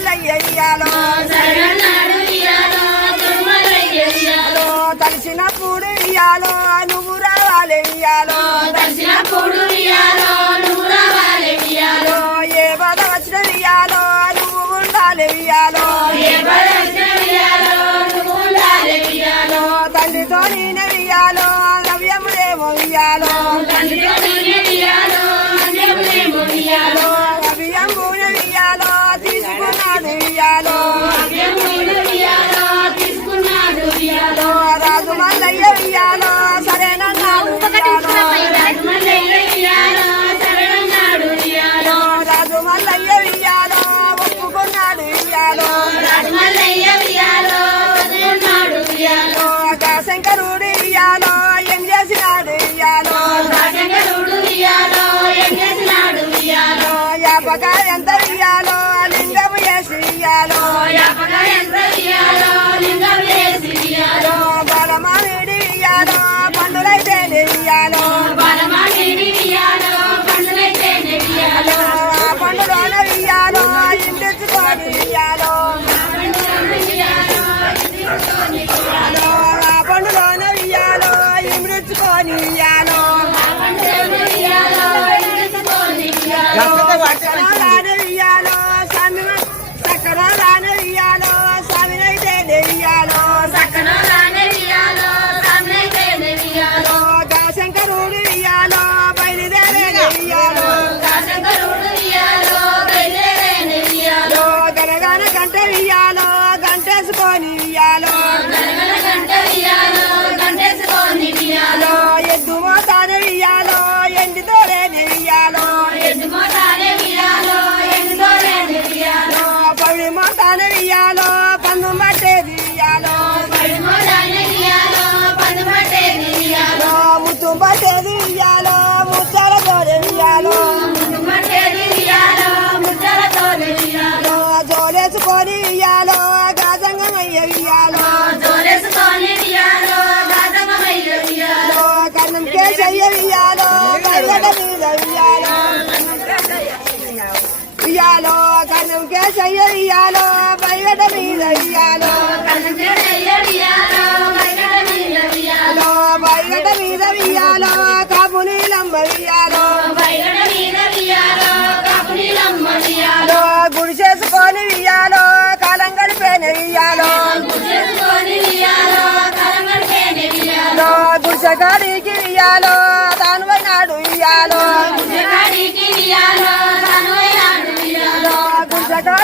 మల్లయ్యలో తలిసినప్పుడు ఇయ్యాలో నువ్వు రావాలి ఇయ్యాలో ఏ బాధ వచ్చిన ఇయ్యాలో నువ్వు ఉండాలి ఇయ్యాలో తండ్రితో నేను ఇయ్యాలో నవ్యములేమో ఇయ్యాలో అభియంబున ఇయ్యాలో తీసుకున్నాడు ఇయ్యాలో రాజు మల్లయ్య ఇయ్యాలో సరేనన్నాడు రాజు మల్లయ్య ఇయ్యాలో ఒప్పుకున్నాడు ఇయ్యాలో శంకరుడు ఇయ్యాలో ఏం చేసినాడు ఇయ్యాలో యాపగా ఎంత ఇయ్యాలో లింగము చేసి ఇయ్యాలో బలమామిడి ఇయ్యాలో పండులైతే ఇయ్యాలో ఆ పండులోన ఇయ్యాలో ఇంటించుకొని ఇయ్యాలో ఆ పండులోన ఇయ్యాలో ఇమృచ్చుకొని ఇయ్యాలో సక్కరాను ఇయ్యాలో స్వామినైతే ఇయ్యాలో శంకరుడు ఇయ్యాలో బయలుదేరే ఇయ్యాలో గనగన గంట ఇయ్యాలో గంటేసుకొని ఇయ్యాలో ఎద్దు మోతాను ఇయ్యాలో ఎండితోనే ఇయ్యాలో పడి మోతాను ఇయ్యాలో పందు పట్టేది ఇయ్యాలో ముత్తు పట్టేది ఇయ్యాలో ముచ్చాల తోడే ఇయ్యాలో జోలేసుకొని ఇయ్యాలో గాజంగమయ్య ఇయ్యాలో కన్నం కేసయ్య ఇయ్యాలో బయట మీద ఇయ్యాలో కన్నం కేసయ్య ఇయ్యాలో బయట మీద ఇయ్యాలో బయట మీద ఇయ్యాలో కాపు నీలమ్మ ఇయ్యాలో గుడి చేసుకొని ఇయ్యాలో కాలం గడిపేన ఇయ్యాలో గుడిసెగాడికి ఇయ్యాలో తాను పోయినాడు ఇయ్యాలో గుడిసెగాడి